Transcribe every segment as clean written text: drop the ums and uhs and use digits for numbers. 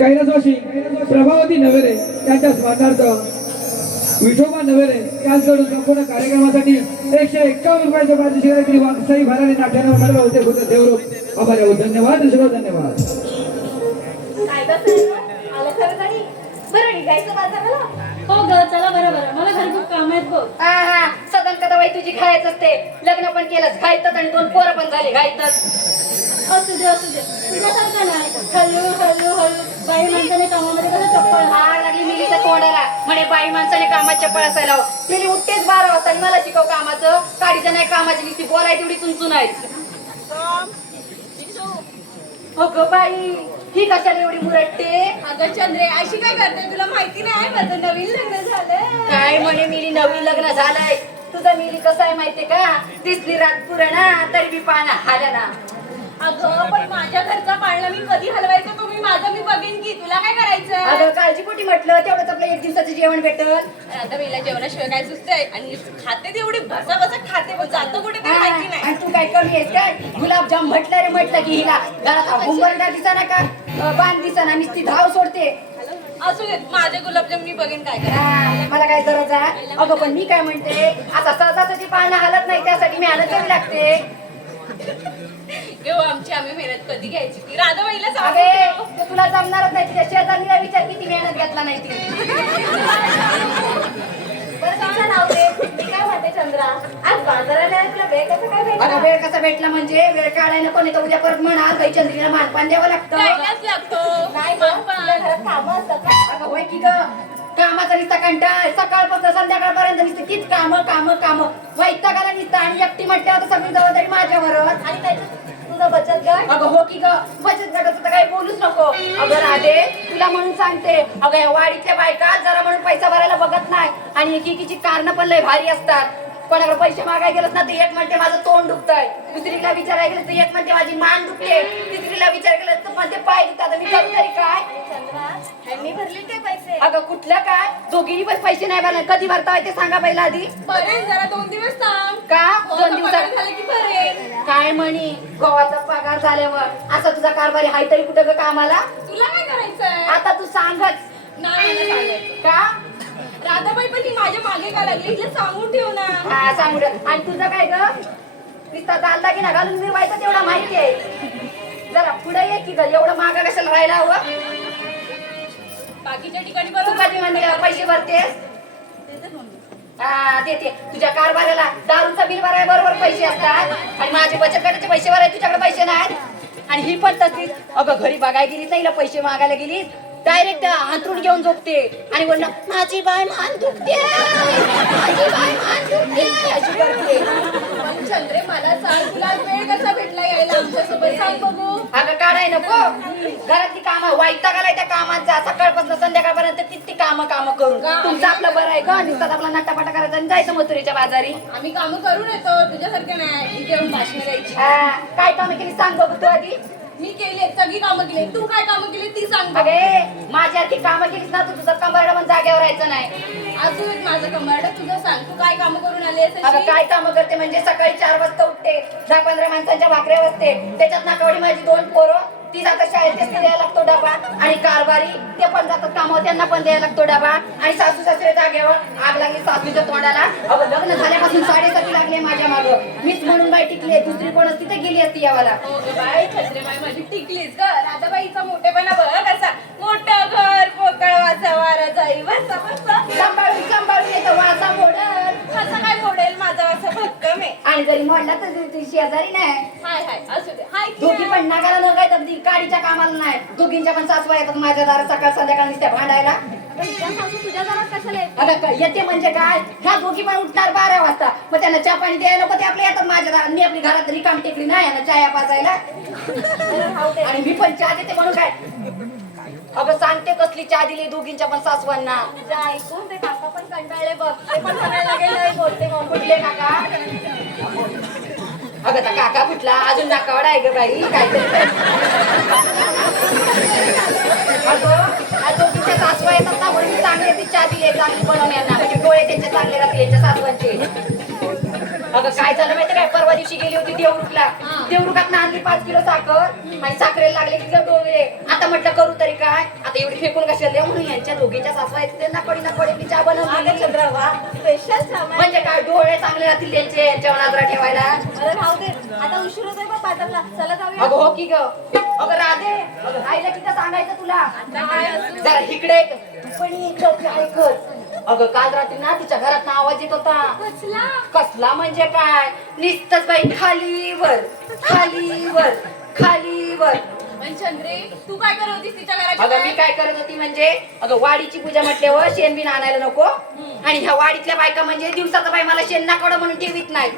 कैलास जोशी प्रभावती नवेरे यांच्या स्मरणार्थ विठोबा नवेरे यांच्याकडून संपूर्ण कार्यक्रमासाठी 151 रुपयाचे पारितोषिक वाकसाई भरारी नाट्यावर मला होते देवरूप आभार धन्यवाद धन्यवाद. हो ग चला बरं मला घरी खूप काम आहेत बघ. हा सदन कदा बाई तुझी घायच असते. लग्न पण केलंस घाईतच आणि 2 पोरं पण झाली घाईतच. असू दे तुझ्यासारखं नाही. हळू बाई माणसाने कामामध्ये कसं चप्पल आग लागली मिलीच्या तोंडाला म्हणे बाई माणसाने कामात चप्पल असायला हवं. मिली उठतेच 12 वाजता आणि मला शिकव कामाचं. काडीचं नाही कामाची नुसती बोलाय तेवढी चुनचुन आहे. हो ग बाई ही कशाला एवढी मुरटते. अगं चंद्रे अशी काय करते तुला माहिती नाही. माझं नवीन लग्न झालं. काय म्हणे मिली नवीन लग्न झालंय. तुझं मिली कसं आहे माहितीये का. दिसली रात पुरणा तरी बी पाना हाल्या ना. अगं पण माझ्या घरचा पाळणा मी कधी हलवायचं तुम्ही माझं मी बघेन की. तुला काय करायचं. अगं काळजीपोटी म्हटलं तेवढंच आपलं 1 दिवसाचं जेवण भेटल. आता मला जेवणाशिवाय काय सुचतंय. आणि खाते तेवढी बसा खाते पण जातं कुठे ते माहिती नाही. आणि तू काय कमी आहेस काय. गुलाबजाम म्हटलं की हिला घरात हुंबरडा दिसाना का बांध दिसाना नुसती धाव सोडते. असू दे माझे गुलाबजाम मी बघेन काय करा. मला काय गरज आहे. अगं पण मी काय म्हणते आता सहजासहजी पाळणा हालत नाही त्यासाठी मी हालत कमी लागते. आमची आम्ही मेहनत कधी घ्यायची ती राधाबाईला अरे तुला जमणारच नाही. तुझ्या शेजारीला विचार किती मेहनत घेतला नाही ती. बरं नाव दे. मी काय म्हणते चंद्रा आज बाजाराला आहे, तुला वेळ कसं काय भेटला? अगं वेळ कसा भेटला म्हणजे वेळ काढायला नको, नाही तर उद्या परत म्हणाल बाई चंद्रीला मानपान द्यावं लागतं. जायलाच लागतो. नाही मग तुझ्या घरात कामं असतात का? अगं होय की ग, कामाचा नुसता कंटाळ, सकाळपासून संध्याकाळपर्यंत नुसती तीच कामं कामं कामं, वैतागाला नुसतं. आणि एकटी म्हटल्यावर तर सगळी जबाबदारी माझ्यावरच. आणि त्याच्यात तुझं बचत गट? अगं हो की ग, बचत गटाचं तर काही बोलूच नको. अगं राधे, तुला म्हणून सांगते, अगं या वाडीच्या बायका जरा म्हणून पैसा भरायला बघत नाही, आणि एकीची कारणं पण लय भारी असतात. कोणाकडे पैसे मागायला गेलं ना तर एक म्हणते माझं तोंड दुखतंय, दुसरीला विचारायला गेलं तर एक म्हणते माझी मान दुखते, तिसरीला विचारायला गेलं तर म्हणते पाय दुखतात. मी करू तरी काय? चंद्रा, ह्यांनी भरले ते पैसे? अगं कुठलं काय, दोघींनी पण पैसे नाही भरले. कधी भरताय ते सांगा पहिला आधी. बरेच जरा 2 दिवस थांब. का गव्हाचा 2 पगार दिवसात झाला की भरेल. काय म्हणी, गव्हाचा पगार झाल्यावर असा तुझा कारभारी हाय तरी कुठं ग कामाला? तुला काय करायचंय? आता तू सांगच. नाही मला सांगायचं. का राधाबाई पण ती माझ्या मागे का लागली, हिला सांगून ठेव ना. हा सांगू दे. आणि तुझं काय ग, नुसता दालदा की ना घालून मिरवायचं तेवढा माहिती आहे. जरा पुढे ये की ग, एवढं मागं कशाला राहायला हवं? बाकीच्या ठिकाणी तू बरोबर कधी म्हणजे पैसे भरतेस? हा देते. तुझ्या कारभाराला दारूचा बिल भरायला बरोबर पैसे असतात, आणि माझे बचत गटाचे पैसे भरायला तुझ्याकडे पैसे नाहीत. आणि ही पण तशीच, अगं घरी बघायला गेलीस नाही, हिला पैसे मागायला गेलीस डायरेक्ट हातरून घेऊन झोपते, आणि बोल माझी बाय मान दुखते, माझी बाय मान दुखते अशी करते. पण चंद्रे मला सांग, तुला वेळ कसा भेटला यायला आमच्यासोबत, सांग बघू. अगं काढाय नको, घरातली कामं वैतागाला त्या कामात जा, सकाळपासून संध्याकाळपर्यंत ती कामं करून. तुमचं आपलं बरं आहे का, नुसतं आपला नट्टापाटा करायचा आणि जायचं मथुरेच्या बाजारी. आम्ही कामं करून येतो, तुझ्यासारखं नाही इथे येऊन भाषण द्यायची. हा, काय कामं केली सांग बघू तू आधी. मी केली सगळी कामं केली, तू काय कामं केली ती सांग बघ. अगे माझ्यासारखी कामं केलीस ना, तू तुझं कंबरडं पण जागेवर राहायचं नाही. असू दे माझं कंबारड, तुझं सांग तू काय कामं करून आली आहेस अगं अशी? काय कामं करते म्हणजे सकाळी 4 वाजता उठते, 10-15 माणसांच्या भाकऱ्या बसते, त्याच्यात नाकावडी माझी 2 पोरं, ती जातात शाळेत तेच द्यायला लागतो डबा, आणि कारभारी ते पण जातात कामावर त्यांना पण द्यायला लागतो डबा, आणि सासू सासरे जागेवर. आग लागली सासूच्या तोंडाला. अगं लग्न झाल्यापासून 7.5 लागले माझ्या मागं, मीच म्हणून बाई टिकले, दुसरी कोण तिथे गेली असती यावाला. हो ग बाई, छत्रेबाई माझी टिकलीच ग. राधाबाईचा मोठेपणा बघ कसा, मोठं घर पोकळ वाचा वारा जाई, बसा बसा. सांभाळून सांभाळून येतं वासा मोडल. कसा काय मोडेल माझा वासा भक्कम आहे. आणि जरी म्हणला तर ती शेजारी नाही. हाय हाय असू दे, हाय की दोघी हाय. पण नागाला न काय तर गाडीच्या कामाला नाही, दोघींच्या पण सासवा येतात माझ्या दारात सकाळ संध्याकाळ नुसत्या भांडायला. पण तुझ्या सासू तुझ्या घरात कशाला येते? अगं येते म्हणजे काय, ह्या दोघी पण उठणार 12 वाजता, मग त्यांना चहा पाणी द्यायला नको, ते आपल्या येतात माझ्या दारात. मी आपली घरात रिकाम टेकली नाही यांना चहा पाजायला, आणि मी पण चहा देते म्हणून काय. अगं सांगते कसली चहा दिली दोघींच्या पण सासवांना. तुझ्या ऐकून ते काका पण कंटाळले बघ, ते पण म्हणायला गेलं बोलते म्हणून. कुठले काका? अगं त्या काका कुठला, अजून नाकावडा आहे ग बाई काय. दोघींच्या सासवा येतात ना म्हणून चांगले ती चहा दिली, चांगली बनवण्याना, म्हणजे डोळे त्यांचे चांगले राहतील यांच्या सासवांचे. अगं काय झालं माहिती काय, परवा दिवशी गेली होती देवरुखला, देवरुखात आणली 5 किलो साखर, आणि साखरेला लागले की डोळे. आता म्हटलं करू तरी काय, आता एवढी फेकून कशाला देऊ, म्हणून यांच्या दोघींच्या सासवा येते ना कडी चहा बनवली. स्पेशल सामान. म्हणजे काय डोळे चांगले राहतील त्यांचे, यांच्यावर नाजरा ठेवायला. अरे राहू दे, आता उशीर होतोय बघ बाजारला, चला जाऊया. अगं हो की ग, अगं राधे, आईला किती सांगायचं तुला, जरा इकडे तू पण इकडे ऐकत. अगं काल रात्री ना तिच्या घरात आवाज येत होता. कसला? कसला म्हणजे काय, नुसतंच बाई खालीवर खालीवर खालीवर. पण चंद्रे तू काय करत होतीस तिच्या घराच्या अगं मी बाहेर? काय करत होती म्हणजे, अगं वाडीची पूजा म्हटल्यावर शेण बिन आणायला नको, आणि ह्या वाडीतल्या बायका म्हणजे दिवसाचा बाई मला शेण नाकावडं म्हणून ठेवीत नाही,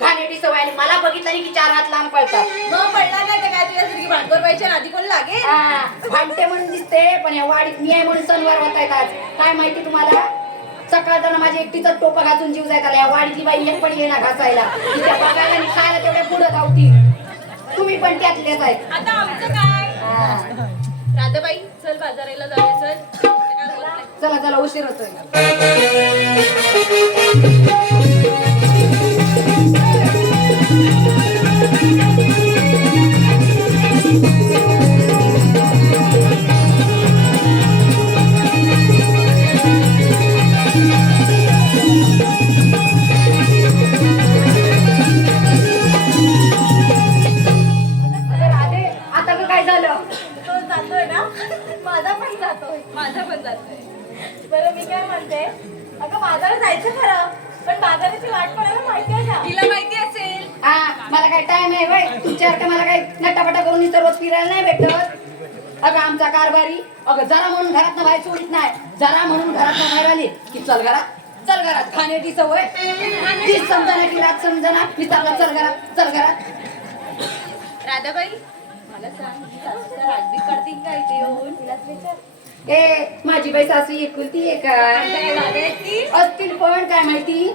घाणेरडी सवय. आणि मला बघितलं नाही की 4 हात लांब पळतात. मग पडणार नाही तर काय, तुझ्यासारखी भांडवर पाहिजे आधी कोण लागेल. हा, भांडते म्हणून दिसते, पण या वाडीत मी आहे म्हणून सणवार होतायत आज. काय माहिती तुम्हाला, सकाळ जाणं माझ्या एकटीचा टोपा घासून जीव जायचा. या वाडीतली बाई एक पण येणार घासायला, तिच्या बघायला आणि खायला तेवढ्या पुढं धावती. तुम्ही पण त्यातलेच आहेत. आता आमचं काय. हा. राधाबाई चल बाजाराला जाऊया चल. काय होत नाही. चला चला उशीर होतोय. राधे आता का काय झालं? तो जातोय ना, माझा पण जातोय. माझा पण जातोय. बरं मी काय म्हणते, अगं बाजारात जायचं खरं, पण बाजाराची वाट पडायला माहिती आहे का? तिला माहिती असेल. मला काय टाइम आहे बाई तुमच्यासारखं मला काही नटापटा करून इतर रोज फिरायला नाही भेटत. अगं आमचा कारभारी अगं जरा म्हणून घरात बाहेर सोडित नाही, जरा म्हणून घरात बाहेर आली की चल घरात खाण्याची सवय तीच समजा की रात समजना की चालला चल घरात. राधाबाई मला सांग, सासूचा रागबी करतील का इथे येऊन? तिलाच विचार. माझी बाई सासू एकुलती आहे का? काय दादा ती? असतील पण काय माहिती.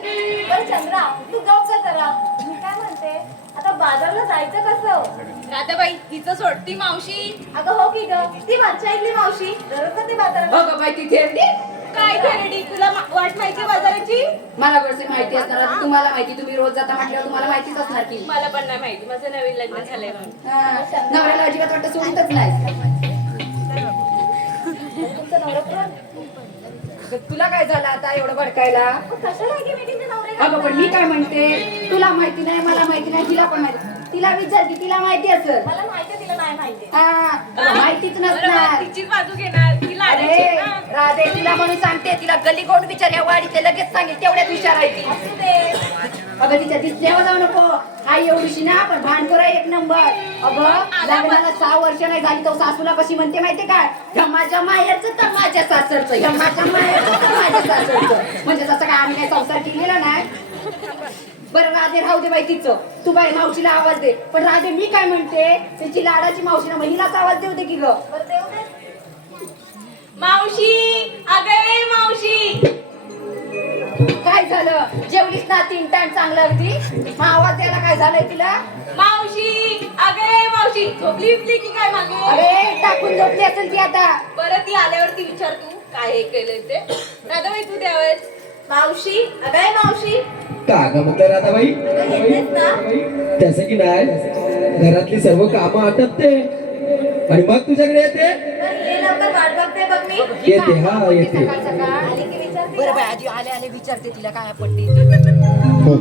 बरं चंद्रा, तू गप का जरा. मी काय म्हणते, आता बाजारला जायचं कसं? राधाबाई हिचं सोडती मावशी. अगं हो की ग, ती मागच्या ऐकली मावशी दररोज ना ते बाजारात. अगं बाई ती थेरडी काय खरेडी, तुला वाट माहिती बाजाराची? मला गोष्टी माहिती असणार आता तुम्हाला माहिती, तुम्ही रोज जाता म्हटल्यावर तुम्हाला माहितीच असणार की. मला पण नाही माहिती, माझं नवीन लग्न झालंय म्हणून. नवऱ्याला अजिबात वाटतं सोडितच नाही. तुमचा नवरा पण तुला काय झालं आता एवढं भडकायला? कशाला आहे की मीटिंगच्या नवऱ्याला? अगं पण मी काय म्हणते, तुला माहिती नाही मला माहिती नाही तिला पण माहिती, तिला विचार की तिला माहिती असेल. मला माहिती आहे, तिला नाही माहिती. माहितीच नसणार. तिचीच बाजू घेणार, ती लाडाची अरे आहे ना. राधे तुला म्हणून सांगते, तिला गली कोण विचार या वाडीतले लगेच सांगेल तेवढ्यात विचारायची. असू दे. अगं तिच्या दिसण्यावर जाऊ नको. आई एवढीशी ना पण भांडखोर आहे एक नंबर. अगं लग्नाला 6 वर्ष नाही झाली तो सासूला कशी म्हणते माहितीये काय, ह्या माझ्या माहेरचं तर माझ्या सासरचं, ह्या माझ्या माहेरचं तर माझ्या सासरचं. म्हणजे तसं काय आम्ही काही संसार केलेला नाही. बरं राधे राहू दे बाई तिचं, तू बाई मावशीला आवाज दे. पण राधे मी काय म्हणते, त्याची लाडाची मावशी ना महिलाचा आवाज देऊ दे की ग. बरं देऊ दे. मावशी, अगं मावशी. काय झालं, जेवलीस ना 3 टाइम चांगलं अगदी, मग आवाज द्यायला काय झालंय तिला? मावशी, अगं मावशी. झोपली उठली की काय मागे? अरे टाकून झोपली असेल ती आता. बरं ती आल्यावरती विचार तू काय हे केलंय ते. राधाबाई तू त्यावेळेस मावशी, अगं मावशी. का ग म्हणता राधाबाई? येतेस ना? त्याचं की नाही, घरातली सर्व कामं आटपते आणि मग तुझ्याकडे येते. बरं, ये लवकर वाट बघते बघ मी. येते हा येते. सकाळ सकाळ आली की विचार बरं बाई आजी आले विचारते तिला काय पडते. हो.